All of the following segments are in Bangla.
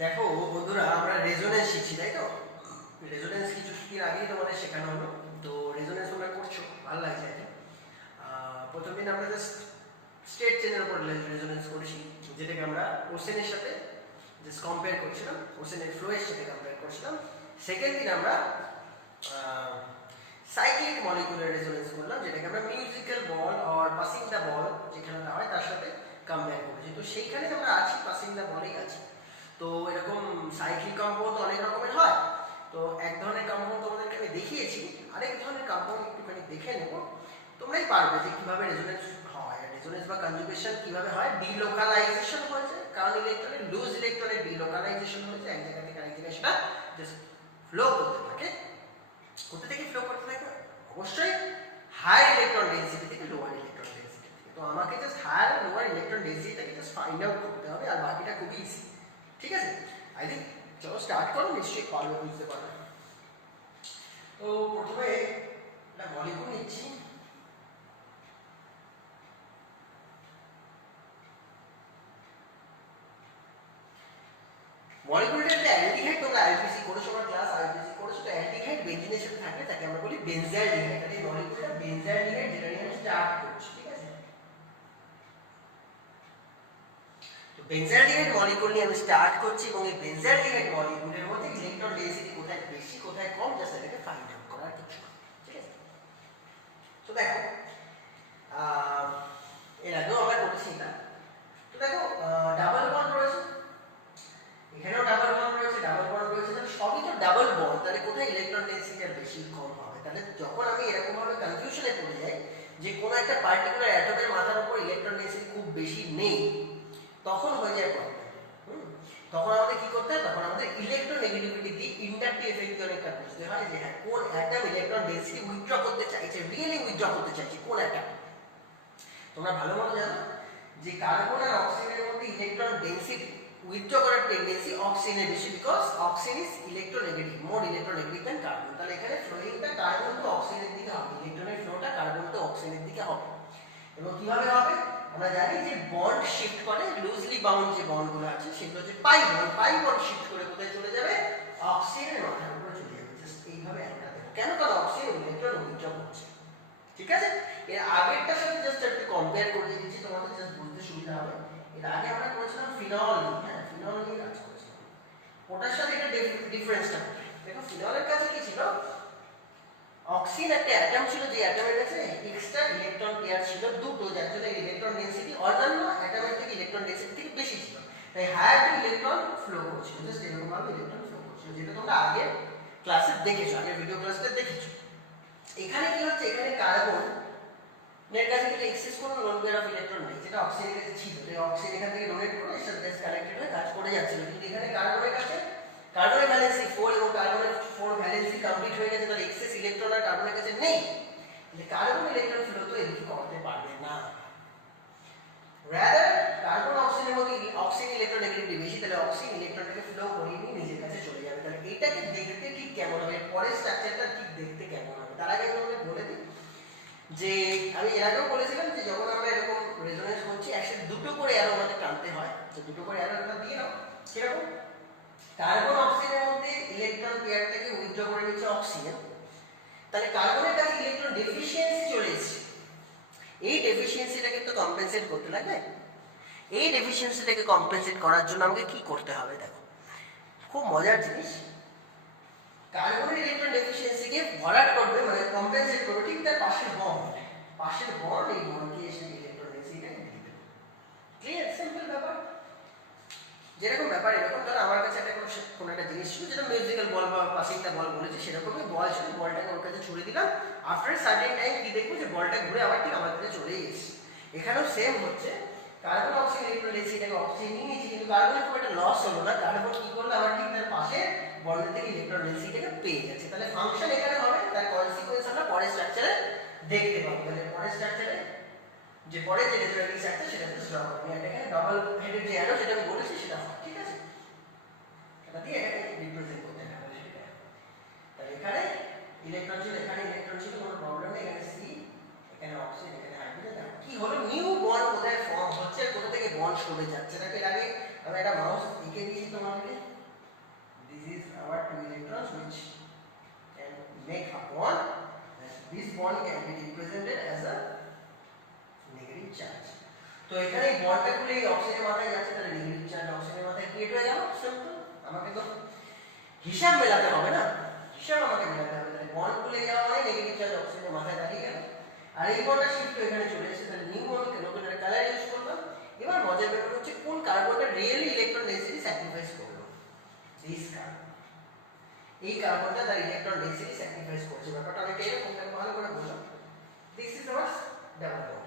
দেখো বন্ধুরা, আমরা রেজোনেন্স শিখছি, তাই তো? রেজোনেন্স কিছুদিন আগেই তোমাদের শেখানো হলো। তো রেজোনেন্স তোমরা করছো, ভালো লাগছে আর কি। প্রথম দিন আমরা জাস্ট স্টেট চেনের উপর রেজোনেন্স করেছি, যেটাকে আমরা ওসেনের সাথে জাস্ট কম্পেয়ার করছিলাম, ওসেনের ফ্লোয়ের সাথে কম্পেয়ার করছিলাম। সেকেন্ড দিন আমরা সাইক্লিক মলিকুলার রেজোনেন্স করলাম, যেটাকে আমরা মিউজিক্যাল বল আর পাসিং দ্য বল যেখানে হয় তার সাথে কম্পেয়ার করেছি। তো সেইখানে আমরা আছি, পাসিং দ্য বলেই আছি। তো এরকম সাইক্লিক কম্পাউন্ড অনেক রকমের হয়। তো এক ধরনের কম্পাউন্ড তোমাদেরকে আমি দেখিয়েছি, আরেক ধরনের কম্পাউন্ড একটুখানি দেখে নেব। তোমরাই পারবে যে কিভাবে রেজোনেন্স হয়, রেজোনেন্স বা কনজুগেশন কিভাবে হয়। ডিলোকালাইজেশন হয়েছে, কারণ ইলেকট্রনের লুজ ইলেকট্রনের ডিলোকালাইজেশন হয়েছে, এক জায়গা থেকে আরেক জায়গায় সেটা জাস্ট ফ্লো করতে থাকে। কোথা থেকে ফ্লো করতে থাকে? অবশ্যই হায়ার ইলেকট্রন ডেনসিটি থেকে লোয়ার ইলেকট্রন ডেনসিটি থেকে। তো আমাকে জাস্ট হায়ার আর লোয়ার ইলেকট্রন ডেনসিটিটাকে জাস্ট ফাইন্ড আউট করতে হবে, আর বাকিটা খুবই ইজি। ঠিক আছে, আই থিঙ্ক চলো স্টার্ট করো, নিশ্চয়ই পারবে, বুঝতে পারবে। তো প্রথমে একটা মলিকুল নিচ্ছি। মলিকুলটা একটা অ্যালডিহাইড, তোমরা আইপিসি করেছো, আমার ক্লাস আইপিসি করেছো। তো অ্যালডিহাইড বেনজিনের সাথে থাকলে তাকে আমরা বলি বেনজালডিহাইড। তাহলে এই মলিকুলটা বেনজালডিহাইড, যেটা নিয়ে আমি স্টার্ট করছি। ঠিক আছে, তো বেনজালডিহাইড মলিকুল নিয়ে আমি স্টার্ট করছি, এবং এই বেনজালডিহাইড মলিকুলের মধ্যে ইলেকট্রন ডেনসিটি কোথায় বেশি কোথায় কম, জাস্ট এটাকে ফাইন্ড আউট করার কিছু। ঠিক আছে, তো দেখো এর আগেও আমরা করেছি না। তো দেখো ডাবল বন্ড রয়েছে, এখানেও ডাবল বন্ড রয়েছে, ডাবল বন্ড রয়েছে, তাহলে সবই তো ডাবল বন্ড, তাহলে কোথায় ইলেকট্রন ডেনসিটি বেশি কম হবে? তাহলে যখন আমি এরকম ভাবে কনফিউশনে পড়ে যাই যে কোনো একটা পার্টিকুলার অ্যাটমের মাথার উপর ইলেকট্রন ডেনসিটি খুব বেশি নেই, তখন হয়ে যায় প্রবলেম। তখন আমাদের কি করতে হয়? তখন আমাদের ইলেকট্রোনেগেটিভিটি দিয়ে ইন্ডাকটিভ এফেক্ট অনেকটা বুঝতে হয় যে হ্যাঁ, কোন অ্যাটম ইলেকট্রন ডেনসিটি উইথড্র করতে চাইছে, রিয়েলি উইথড্র করতে চাইছে কোন অ্যাটম। তোমরা ভালো মতো জানো যে কার্বন আর অক্সিজেনের মধ্যে ইলেকট্রন ডেনসিটি উইথড্র করার টেন্ডেন্সি অক্সিজেনের বেশি, because oxygen is electronegative, more electronegative than carbon. তাহলে এখানে ফ্লোয়িংটা কার্বন টু অক্সিজেনের দিকে হবে, ইলেকট্রনের ফ্লোটা কার্বন টু অক্সিজেনের দিকে হবে। এবং কিভাবে হবে? আমরা জানি যে বন্ড শিফট করে, লুজলি বাউন্ড যে বন্ডগুলো আছে সেগুলো হচ্ছে pi bond. Pi bond shift করে কোথায় চলে যাবে? অক্সিজেনের মাথার উপরে চলে যাবে। জাস্ট এইভাবে একটা দেখো, কেন? কারণ অক্সিজেন ইলেকট্রন উইথড্র করছে। ঠিক আছে, এর আগেরটার সাথে জাস্ট একটু কম্পেয়ার করে দিচ্ছি, তোমাদের জাস্ট বুঝতে সুবিধা হবে। এর আগে আমরা করেছিলাম ফিনল নিয়ে, হ্যাঁ ফিনল নিয়ে কাজ করেছিলাম। ওটার সাথে এটা ডিফারেন্সটা দেখো। ফিনলের কাছে কি ছিল? অক্সিজেন একটা অ্যাটম ছিল, যে অ্যাটমের কাছে এক্সট্রা ইলেকট্রন পেয়ার ছিল দুটো, যার জন্য ইলেকট্রন ডেনসিটি অন্যান্য অ্যাটমের থেকে ইলেকট্রন ডেনসিটি থেকে বেশি ছিল, তাই হায়ার টু ইলেকট্রন ফ্লো করছিল, জাস্ট এরকম ভাবে ইলেকট্রন ফ্লো করছিল, যেটা তোমরা আগের ক্লাসে দেখেছো, আগের ভিডিও ক্লাসে দেখেছো। এখানে কি হচ্ছে? এখানে কার্বন এর কাছে কিন্তু এক্সেস কোনো লোন পেয়ার অফ ইলেকট্রন নেই, যেটা অক্সিজেনের কাছে ছিল। তাই অক্সিজেন এখান থেকে ডোনেট করে এর সাথে জাস্ট কানেক্টেড হয়ে কাজ করে যাচ্ছিল। কিন্তু এখানে কার্বনের কাছে কার্বনের ভ্যালেন্সি 4 এবং কার্বনের 4 ভ্যালেন্সি কমপ্লিট হয়ে গেছে, তাহলে এক্সেস ইলেকট্রন আর কার্বনের কাছে নেই। তাহলে কার্বন ইলেকট্রন ফ্লো তো এদিকে করতে পারবে না। রাদার কার্বন অক্সিজেনের মধ্যে অক্সিজেন ইলেকট্রন নেগেটিভিটি বেশি, তাহলে অক্সিজেন ইলেকট্রনটাকে ফ্লো করিয়ে নিয়ে নিজের কাছে চলে যাবে। তাহলে এটাকে দেখতে ঠিক কেমন হবে? পরের স্ট্রাকচারটা ঠিক দেখতে কেমন হবে? তার আগে আমি তোমাদের বলে দিই যে আমি এর আগেও বলেছিলাম যে যখন আমরা এরকম রেজোনেন্স করছি একসাথে দুটো করে অ্যারো আমাদের টানতে হয়। তো দুটো করে অ্যারো আমরা দিয়ে নাও। কিরকম? কার্বন অক্সিজেনের মধ্যে ইলেকট্রন পেয়ারটাকে উইথড্র করে নিচ্ছে অক্সিজেন, তাহলে কার্বনের কাছে ইলেকট্রন ডেফিসিয়েন্সি চলে এসেছে। এই ডেফিসিয়েন্সিটাকে তো কম্পেনসেট করতে লাগবে। এই ডেফিসিয়েন্সিটাকে কম্পেনসেট করার জন্য আমাকে কি করতে হবে? দেখো, খুব মজার জিনিস। কার্বনের ইলেকট্রন ডেফিসিয়েন্সিকে ভরাট করবে, মানে কম্পেনসেট করবে ঠিক তার পাশের বন্ড, পাশের বন্ড, এই বন্ডকে এসে ইলেকট্রন ডেনসিটিটাকে দিয়ে দেবে। ক্লিয়ার? সিম্পল ব্যাপার। যেরকম ব্যাপার এরকম, ধর আমার কাছে একটা কোনো একটা জিনিস ছিল, যেটা মিউজিক্যাল বল বা পাসিংটা বল বলেছি, সেরকমই বল ছিল, বলটাকে ওর কাছে ছুড়ে দিলাম। আফটার সার্টেন টাইম কি দেখবো? যে বলটা ঘুরে আবার ঠিক আমার কাছে চলে এসেছে। এখানেও সেম হচ্ছে, কার্বন অক্সিজেন ইলেকট্রন ডেনসিটিটাকে অক্সিজেন নিয়ে নিয়েছি, কিন্তু কার্বনের খুব একটা লস হলো না। কার্বন কি করলো? আবার ঠিক তার পাশে বন্ডের থেকে ইলেকট্রন ডেনসিটিটাকে পেয়ে গেছে। তাহলে ফাংশন এখানে হবে, তার কনসিকোয়েন্স আমরা পরের স্ট্রাকচারে দেখতে পাবো। তাহলে পরের স্ট্রাকচারে যে পরে যে রেজোনেটিং স্ট্রাকচার সেটা হচ্ছে ডবল। আমি এটাকে ডবল হেডেড যে অ্যারো যেটা আমি বলেছি সেটা হবে। ঠিক আছে, এটা দিয়ে এটাকে রিপ্রেজেন্ট করতে হবে সেটা। তাহলে এখানে ইলেকট্রন ছিল, এখানে ইলেকট্রন ছিল, কোনো প্রবলেম নেই। এখানে সি, এখানে অক্সিজেন, এখানে হাইড্রোজেন। কি হলো? নিউ বন্ড কোথায় ফর্ম হচ্ছে, কোথা থেকে বন্ড সরে যাচ্ছে। নাকি এর আগে আমি একটা মাউস লিখে দিয়েছি তোমাদেরকে, this is our two electrons which can make a bond, and this bond can be represented as a negative charge. তো এখানে এই বন্ডটা খুলে এই অক্সিজেনের মাথায় যাচ্ছে, তাহলে নেগেটিভ চার্জ অক্সিজেনের মাথায় ক্রিয়েট হয়ে গেল। সিম্পল, আমাকে তো হিসাব মেলাতে হবে না, হিসাব আমাকে মেলাতে হবে। তাহলে বন্ড খুলে যাওয়া মানে নেগেটিভ চার্জ অক্সিজেনের মাথায় দাঁড়িয়ে গেল, আর এই বন্ডটা শিফট এখানে চলে এসেছে। তাহলে নিউ বন্ডকে নতুন একটা কালার ইউজ করলাম। এবার মজার ব্যাপার হচ্ছে কোন কার্বনটা রিয়েলি ইলেকট্রন ডেনসিটি স্যাক্রিফাইস করলো, দিস কার্বন। এই কার্বনটা তার ইলেকট্রন ডেনসিটি স্যাক্রিফাইস করছে। ব্যাপারটা অনেকটা এরকম, ভালো করে বললাম। This is our double bond.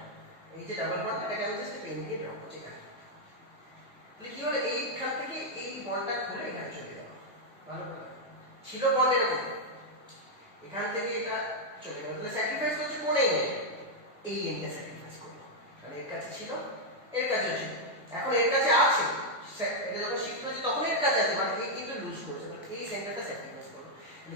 এই যে ডাবল বন্ড, এটাকে আমি জাস্ট পেন দিয়ে ড্র করছি এখানে। তাহলে কি হলো, এইখান থেকে এই বন্ডটা খুলে এখানে চলে গেল। ভালো করে ছিল বন্ড এরকম, এখান থেকে এটা চলে গেল। তাহলে স্যাক্রিফাইস করছে কোন এন্ডে, এই এন্ডে স্যাক্রিফাইস করলো। তাহলে এর কাছে ছিল, এর কাছেও ছিল, এখন এর কাছে আছে। এটা যখন শিফট হচ্ছে তখন এর কাছে আছে, মানে এই কিন্তু লুজ করেছে। এই সেন্টারটা স্যাক্রিফাইস করলো,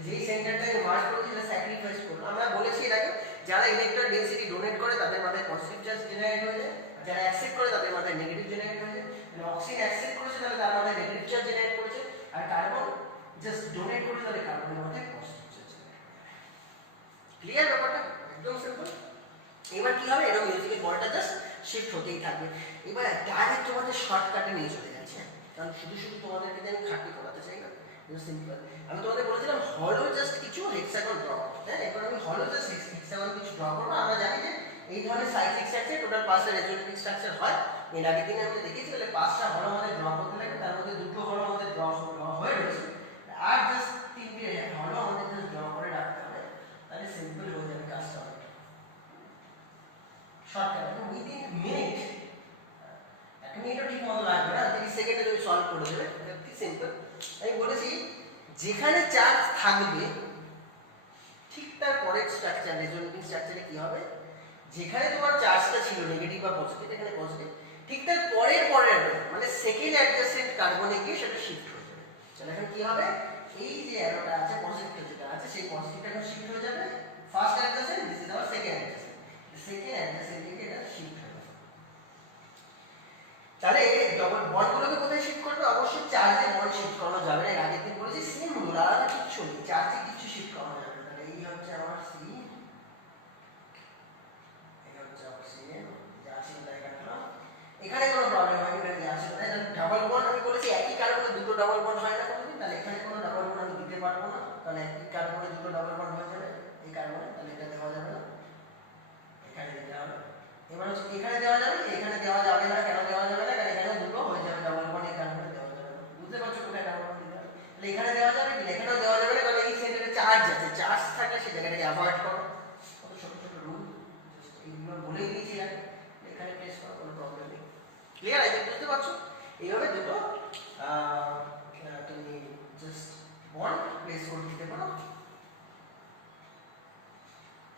যেই সেন্টারটাকে মার্ক করেছে সেটা স্যাক্রিফাইস করলো। আমরা বলেছি এর আগে, যারা ইলেকট্রন ডেনসিটি ডোনেট করে তাদের মাথায় পজিটিভ চার্জ জেনারেট হয়ে যায়, যারা অ্যাকসেপ্ট করে তাদের মাথায় নেগেটিভ জেনারেট হয়ে যায়। মানে অক্সিজেন অ্যাকসেপ্ট করেছে তাহলে তার মাথায় নেগেটিভ চার্জ জেনারেট করেছে, আর কার্বন জাস্ট ডোনেট করেছে তাহলে কার্বনের মাথায় পজিটিভ চার্জ জেনারেট। ক্লিয়ার ব্যাপারটা? একদম সিম্পল। এবার কি হবে, এরকম মিউজিকের বলটা জাস্ট শিফট হতেই থাকবে। এবার ডাইরেক্ট তোমাদের শর্টকাটে নিয়ে চলে যাচ্ছে, কারণ শুধু শুধু তোমাদেরকে আমি খাটনি করাতে চাই না। সিম্পল, আমি তোমাদের বলেছিলাম হলো জাস্ট কিছু হেক্সাগন ড্র করতে। হ্যাঁ, এবার আমি হলো জাস্ট হেক্সাগন কিছু ড্র করবো। আমরা জানি যে এই ধরনের সাইক্লিক স্ট্রাকচার টোটাল 5টা রেজোনেটিং স্ট্রাকচার হয়। এর আগের দিনে আমি দেখেছি, তাহলে 5টা হলো আমাদের ড্র করতে লাগে, তার মধ্যে দুটো হলো আমাদের ড্র হয়ে রয়েছে, আর জাস্ট 3টে হলো আমাদের জাস্ট ড্র করে রাখতে হবে। তাহলে সিম্পল হয়ে যাবে কাজটা অনেকটা শর্টকাট, উইদিন মিনিট। এক মিনিটও ঠিক মতো লাগবে না, 30 সেকেন্ডে তুমি সলভ করে দেবে। কি সিম্পল। আমি বলেছি যেখানে চার্জ থাকবে ঠিক তার পরের স্ট্রাকচার, রেজোনেটিং স্ট্রাকচারে কি হবে, যেখানে তোমার চার্জটা ছিল নেগেটিভ বা পজিটিভ, এখানে পজিটিভ, ঠিক তার পরের মানে সেকেন্ড অ্যাডজাসেন্ট কার্বনে গিয়ে সেটা শিফট হয়ে যাবে। তাহলে এখন কি হবে, এই যে অ্যারোটা আছে, পজিটিভটা যেটা আছে, সেই পজিটিভটা এখন শিফট হয়ে যাবে first adjacent, this is our second adjacent, second adjacent থেকে এটা শিফট হয়ে যাবে। তাহলে ডবল বন্ডগুলোকে কোথায় শিফট করবে, অবশ্যই চার্জে বন্ড শিফট করানো যাবে না। এর আগের দিন বলেছি সেম রুল, আলাদা কিছু নেই, চার্জে কিছু শিফট করানো যাবে না। তাহলে এই হচ্ছে আমার সি, এই হচ্ছে আমার সি এম, যা ছিল তাই কাটলাম। এখানে কোনো প্রবলেম হয়নি, এখানে যা ছিল তাই। ডাবল বন্ড আমি বলেছি একই কার্বনে দুটো ডাবল বন্ড হয় না কোনোদিন, তাহলে এখানে কোনো ডাবল বন্ড আমি দিতে পারবো না, কারণ একই কার্বনে দুটো ডাবল বন্ড হয়ে যাবে এই কার্বনে, তাহলে এটা দেওয়া যাবে না, এখানে দিতে হবে। এবার হচ্ছে এখানে দেওয়া যাবে, এখানে দেওয়া যাবে না। কেন দেওয়া যাবে না, কারণ এখানে দুটো হয়ে যাবে ডাবল বন্ড, এই কার্বনে দেওয়া যাবে না। বুঝতে পারছো কোথায় ডাবল বন্ড দিতে হবে? তাহলে এখানে দেওয়া যাবে কি, এখানেও দেওয়া যাবে না, কারণ এই সেন্টারে চার্জ আছে। চার্জ থাকলে সেই জায়গাটাকে অ্যাভয়েড করো। কত ছোট ছোট রুল, জাস্ট এইগুলো বলেই দিয়েছি আগে, এখানে প্লেস করো, কোনো প্রবলেম নেই। ক্লিয়ার আছে? বুঝতে পারছো? এইভাবে দুটো তুমি জাস্ট বন্ড প্লেস করে দিতে পারো।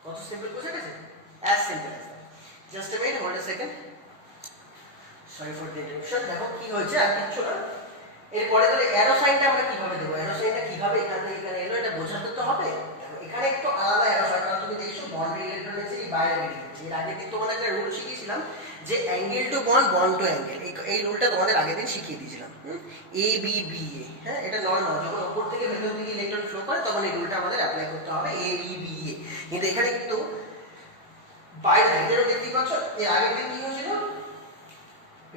কত সিম্পল বুঝে গেছে? as simple as that. Just a minute, hold a second. Sorry for the interruption. দেখো কি হয়েছে, আর কিছু না। এরপরে তাহলে অ্যারো সাইনটা আমরা কিভাবে দেবো, অ্যারো সাইনটা কিভাবে এখান থেকে এখানে এলো এটা বোঝাতে তো হবে। দেখো এখানে একটু আলাদা অ্যারো হয়, কারণ তুমি দেখছো বন্ডের ইলেকট্রন ডেনসিটি বাইরে বেরিয়ে যাচ্ছে। এর আগের দিন তোমাদের একটা রুল শিখিয়েছিলাম যে angle to bond, bond to angle, এই রুলটা তোমাদের আগের দিন শিখিয়ে দিয়েছিলাম। এ বি বি এ, হ্যাঁ, এটা নর্মাল, যখন উপর থেকে ভেতর দিকে ইলেকট্রন ফ্লো করে তখন এই রুলটা আমাদের অ্যাপ্লাই করতে হবে, এ বি বি এ। কিন্তু এখানে কিন্তু বাইরে থেকে দেখতে পাচ্ছ, এর আগের দিন কি হয়েছিল,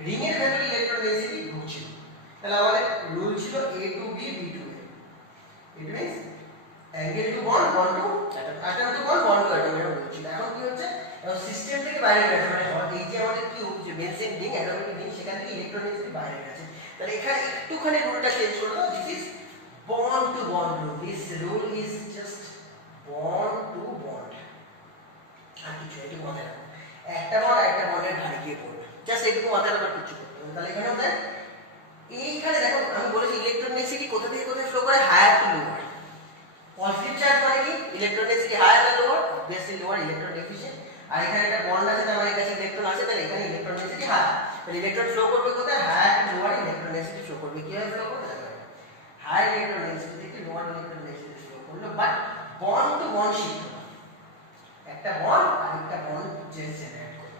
রিং এর ভেতরে ইলেকট্রন ডেনসিটি ঢুকছিল। তাহলে আমাদের রুল ছিল a to b, b to a। It means angle to bond, bond to atom to bond, bond to atom, এটা বলছিল। এখন কি হচ্ছে, এখন সিস্টেম থেকে বাইরে গেছে, মানে এই যে আমাদের কি যে বেনজিন রিং, অ্যারোমেটিক রিং, সেখান থেকে ইলেকট্রন ডেনসিটি বাইরে গেছে। তাহলে এখানে একটুখানি রুলটা চেঞ্জ করে দাও, this is bond to bond rule. This rule is just bond to bond, আর কিছু একটু মাথায় রাখো, একটা বন্ড একটা বন্ডের ঘাড়ে গিয়ে পড়বে, জাস্ট এইটুকু মাথায় রাখার কিছু করতে হবে। তাহলে এখানে আমাদের এইখানে দেখো আমি বলেছি ইলেকট্রন ডেনসিটি কোথা থেকে কোথায় ফ্লো করে, higher to lower. Positive charge মানে কি, ইলেকট্রন ডেনসিটি হায়ার না lower, obviously lower, electron deficient. আর এখানে একটা বন্ড আছে, তার মানে কাছে ইলেকট্রন আছে, তাহলে এখানে ইলেকট্রন ডেনসিটি হায়ার। তাহলে ইলেকট্রন ফ্লো করবে কোথায়, higher to lower, electron density flow করবে। কিভাবে ফ্লো করবে, হায়ার ইলেকট্রন ডেনসিটি থেকে লোয়ার ইলেকট্রন ডেনসিটি ফ্লো করলো, but bond to bond shift হবে, একটা বন্ড আরেকটা বন্ড জেনারেট করবে।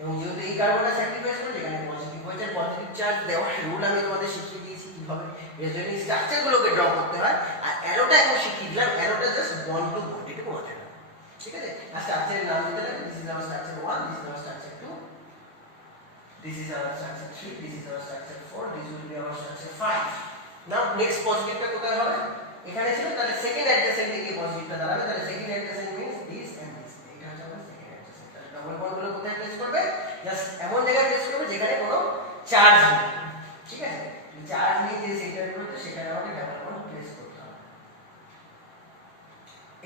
এবং যেহেতু এই কার্বনটা স্যাক্রিফাইস করে, যেখানে পজিটিভ ডিভাইসের পজিটিভ চার্জ দেওয়ার রুল আমি তোমাদের শিখিয়ে দিয়েছি কিভাবে রেজোনেন্স স্ট্রাকচারগুলোকে ড্র করতে হয়, আর অ্যারোটা এখন শিখিয়ে দিলাম, অ্যারোটা জাস্ট বন্ড টু বন্ড, এটুকু মাথায় রাখো, ঠিক আছে? আর স্ট্রাকচারের নাম দিতে লাগবে, this is our structure 1, this is our structure 2, this is our structure 3, this is our structure 4, this will be our structure 5. now next পজিটিভটা কোথায় হবে? এখানে ছিল, তাহলে সেকেন্ড অ্যাডজেসেন্ট থেকে পজিটিভটা দাঁড়াবে, তাহলে second adjacent means this end this, এটা হচ্ছে আমাদের সেকেন্ড অ্যাডজেসেন্ট। তাহলে ডাবল বন্ডগুলো কোথায় প্লেস করবে? জাস্ট এমন জায়গায় প্লেস করবে যেখানে কোনো চার্জ নেই, ঠিক আছে? চার্জ নেই যে সেন্টারগুলোতে, সেখানে আমাদের ডাবল বন্ড প্লেস করতে হবে।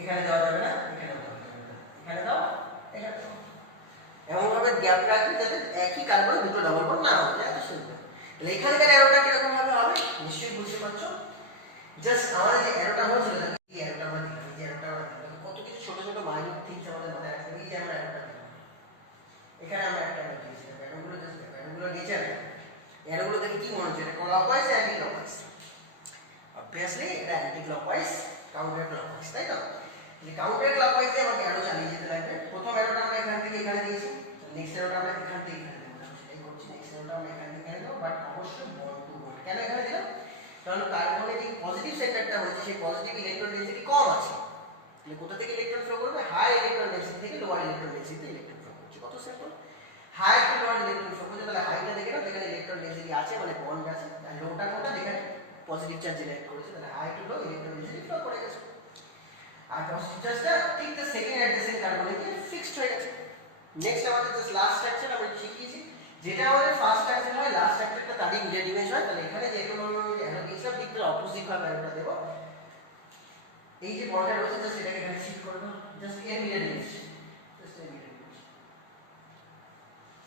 এখানে দেওয়া যাবে না, এখানে দেওয়া যাবে না, এখানে দাও, এখানে দাও, এমন ভাবে গ্যাপ রাখবে যাতে একই কার্বনে দুটো ডাবল বন্ড না হয়, এত সুন্দর। তাহলে এখানকার অ্যারোটা কিরকম ভাবে হবে নিশ্চয়ই বুঝতে পারছো। জাস্ট আমাদের যে অ্যারোটা হয়েছিল, এই অ্যারোটা আমরা দিলাম, এই যে অ্যারোটা আমরা দিলাম, কত কিছু ছোট ছোট মাইনিউট থিংস আমাদের মাথায় রাখতে হবে। এই যে আমরা অ্যারোটা দিলাম, এখানে আমরা একটা অ্যারো দিয়েছিলাম, অ্যারোগুলো জাস্ট দেখো, অ্যারোগুলো নেচার, অ্যারোগুলো দেখে কি মনে হচ্ছে এটা ক্লকওয়াইজ না অ্যান্টি ক্লকওয়াইজ? অবভিয়াসলি এটা অ্যান্টি ক্লকওয়াইজ, কাউন্টার ক্লকওয়াইজ, তাই তো? তাহলে কাউন্টার ক্লকওয়াইজে আমাকে অ্যারো চালিয়ে যেতে লাগবে। প্রথম অ্যারোটা আমরা এখান থেকে এখানে দিয়েছি, নেক্সট অ্যারোটা আমরা এখান থেকে এখানে দেবো, সেটাই করছি। নেক্সট অ্যারোটা আমরা এখান থেকে এখানে দেবো, বাট অবশ্যই বন্ড টু বন্ড। কেন এখানে দিলাম? কারণ কার্বনের যে পজিটিভ সেন্টারটা হচ্ছে সেই পজিটিভ ইলেকট্রন ডেনসিটি কম আছে, তাহলে কোথা থেকে ইলেকট্রন ফ্লো করবে? হাই ইলেকট্রন ডেনসিটি থেকে লোয়ার ইলেকট্রন ডেনসিটিতে ইলেকট্রন ফ্লো করছে। কত simple, high to lower electron flow করছে, তাহলে হাইটা দেখে নাও যেখানে ইলেকট্রন ডেনসিটি আছে মানে বন্ড আছে, আর লোটা কোনটা যেখানে পজিটিভ চার্জ জেনারেট করেছে, তাহলে high to low electron density flow করে গেছে। আর পজিটিভ চার্জটা ঠিক দ্য সেকেন্ড অ্যাডজেসেন্ট কার্বনে গিয়ে ফিক্সড হয়ে গেছে। নেক্সট আমাদের জাস্ট লাস্ট স্ট্রাকচার আমরা শিখিয়েছি, যেটা আমাদের ফার্স্ট স্ট্রাকচার হয়, লাস্ট স্ট্রাকচারটা তারই মিরর ইমেজ হয়। তাহলে এখানে যেরকম আমি অ্যারো দিয়েছিলাম ঠিক তার অপোজিট ভাবে অ্যারোটা দেবো। এই যে বলটা রয়েছে জাস্ট এটাকে এখানে শিফট করে দাও, জাস্ট এর মিরর ইমেজ, জাস্ট এর মিরর ইমেজ।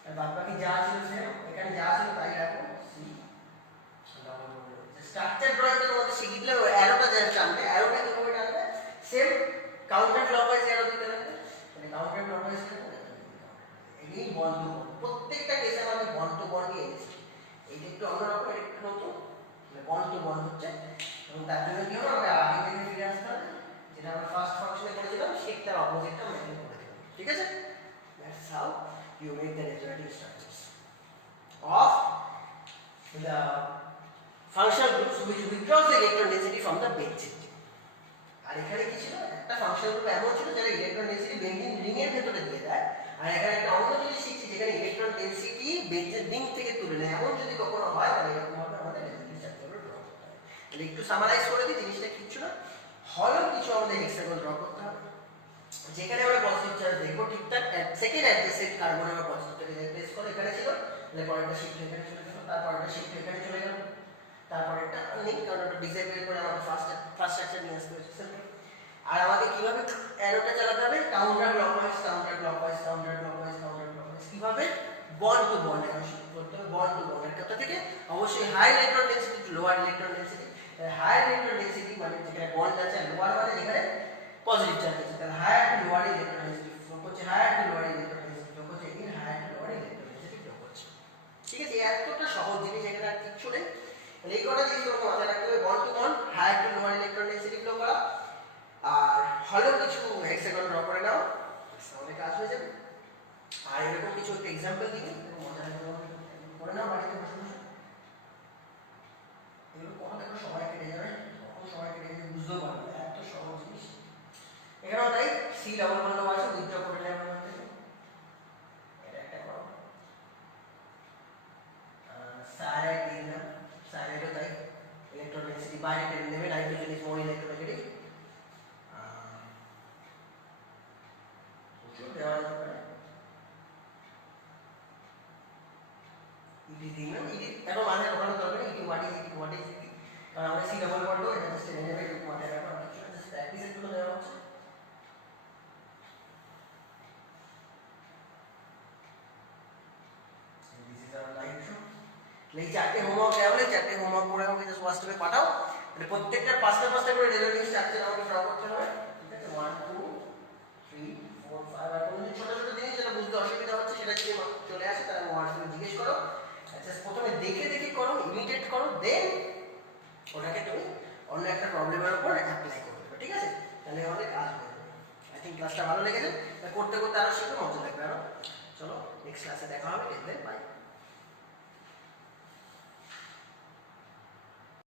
আর বাকি যা ছিল সেম, এখানে যা ছিল তাই রাখো। সি ডাবল বন্ড স্ট্রাকচার ড্রয়িংটা তোমাদের শিখিয়ে দিলে অ্যারোটা যা টানবে, অ্যারোটা কিভাবে টানবে সেম কাউন্টার ক্লকওয়াইজ অ্যারো দিতে লাগবে। মানে কাউন্টার ক্লকওয়াইজ এই বন্ড টু বন্ড, প্রত্যেকটা কেসে আমি বন্ড টু বন্ড নিয়ে এনেছি। এইটা একটু অন্যরকম, একটু নতুন, মানে বন্ড টু বন্ড হচ্ছে। এবং তার জন্য কি হবে, আমরা আগে থেকে ফিরে আসতে হবে, যেটা আমরা ফার্স্ট ফাংশনে করেছিলাম ঠিক তার অপোজিটটা মেইনটেইন করে দেব, ঠিক আছে? That's how you make the resonative structures of the functional groups which withdraws the electron density from the benzene. আর এখানে কি ছিল, একটা ফাংশনাল গ্রুপ এমন ছিল যেটা ইলেকট্রন ডেনসিটি বেনজিন রিং এর ভেতরে দিয়ে দেয়, আর এখানে একটা অন্য জিনিস শিখছি যেখানে ইলেকট্রন ডেনসিটি বেনজিন রিং থেকে তুলে নেয়। এমন যদি কখনো হয় তাহলে এরকম ভাবে আমাদের রেজোনেটিভ স্ট্রাকচারগুলো ড্র করতে হবে। তাহলে একটু সামারাইজ করে দিই, জিনিসটা কিচ্ছু না, হলো কিছু আমাদের হেক্সাগন ড্র করতে হবে, যেখানে আমরা পজিটিভ চার্জ দেখবো ঠিকঠাক সেকেন্ড অ্যাডজেসেন্ট কার্বন আমরা পজিটিভটাকে প্লেস করে এখানে ছিল, তাহলে পরেরটা শিফট এখানে চলে গেল, তারপরটা শিফট এখানে চলে গেল, তারপরেরটা নেই কারণ ওটা ডিসেবল করে আমাদের ফার্স্ট স্ট্রাকচার নিয়ে আসতে হয়েছে, সিম্পল। আর আমাকে কিভাবে অ্যারোটা চালাতে হবে? Counter clockwise, counter clockwise, counter clockwise, counter clockwise. কিভাবে? বন্ড টু বন্ড এখন শিফট করতে হবে, বন্ড টু বন্ড। কোথা থেকে? অবশ্যই high electron density to lower electron density. High electron density মানে যেখানে বন্ড আছে, আর লোয়ার মানে যেখানে পজিটিভ চার্জ আছে, তাহলে higher to lower electron density flow করছে, higher to lower electron density flow করছে, again higher to lower electron density flow করছে, ঠিক আছে? এতটা সহজ জিনিস, এখানে আর কিচ্ছু নেই। তাহলে এই কটা জিনিস তোমাকে মাথায় রাখতে হবে, bond to bond, higher to lower electron density flow করা, আর হলো কিছু হেক্সাগন ড্র করে নাও, তাহলে কাজ হয়ে যাবে। আর এরকম কিছু একটা এক্সাম্পল দিই, মজা করে নাও বাড়িতে বসে বসে, এগুলো কখন দেখো সময় কেটে যাবে, কখন সময় কেটে যাবে বুঝতেও পারবে না, এত সহজ জিনিস। এখানেও তাই, সি ডাবল বন্ড আছে, উইথড্র করে নেওয়ার মধ্যে এটা একটা করো, সায়ানাইড দিয়ে দিলাম, সায়ানাইডও তাই, ইলেকট্রন ডেনসিটি বাইরে টেনে নেবে, নাইট্রোজেন ইজ মোর ইলেকট্রোনেগেটিভ, দেওয়া যেতে পারে। ইডি দিলাম, ইডি এখন মাথায় ঢোকানো দরকার, ED what is ED, what is ED, কারণ আমরা সি ডাবল বন্ড এটা জাস্ট টেনে নেবে, একটু মাথায় রাখো, জাস্ট প্র্যাকটিস একটু নেওয়া হচ্ছে। This is our nitro. এই চারটে হোমওয়ার্ক দেওয়া হলে চারটে হোমওয়ার্ক করে আমাকে জাস্ট হোয়াটসঅ্যাপে পাঠাও, তাহলে প্রত্যেকটা পাঁচটা পাঁচটা করে রেজোনেটিভ স্ট্রাকচার আমাকে ড্র করতে হবে, ঠিক আছে? 1 2 3 4 5। আর কোনো ছোট ছোট জিনিস যেটা বুঝতে অসুবিধা হচ্ছে সেটা যদি চলে আসে তাহলে হোয়াটসঅ্যাপে জিজ্ঞেস করো, আচ্ছা প্রথমে দেখে দেখে করো, ইমিটেট করো, দেন ওটাকে তুমি অন্য একটা প্রবলেমের উপর অ্যাপ্লাই করে দেবে, ঠিক আছে? তাহলে আমাদের কাজ হয়ে যাবে। আই থিঙ্ক ক্লাসটা ভালো লেগেছে, করতে করতে আরো শিখবে, মজা লাগবে আরো। চলো নেক্সট ক্লাসে দেখা হবে, বাই।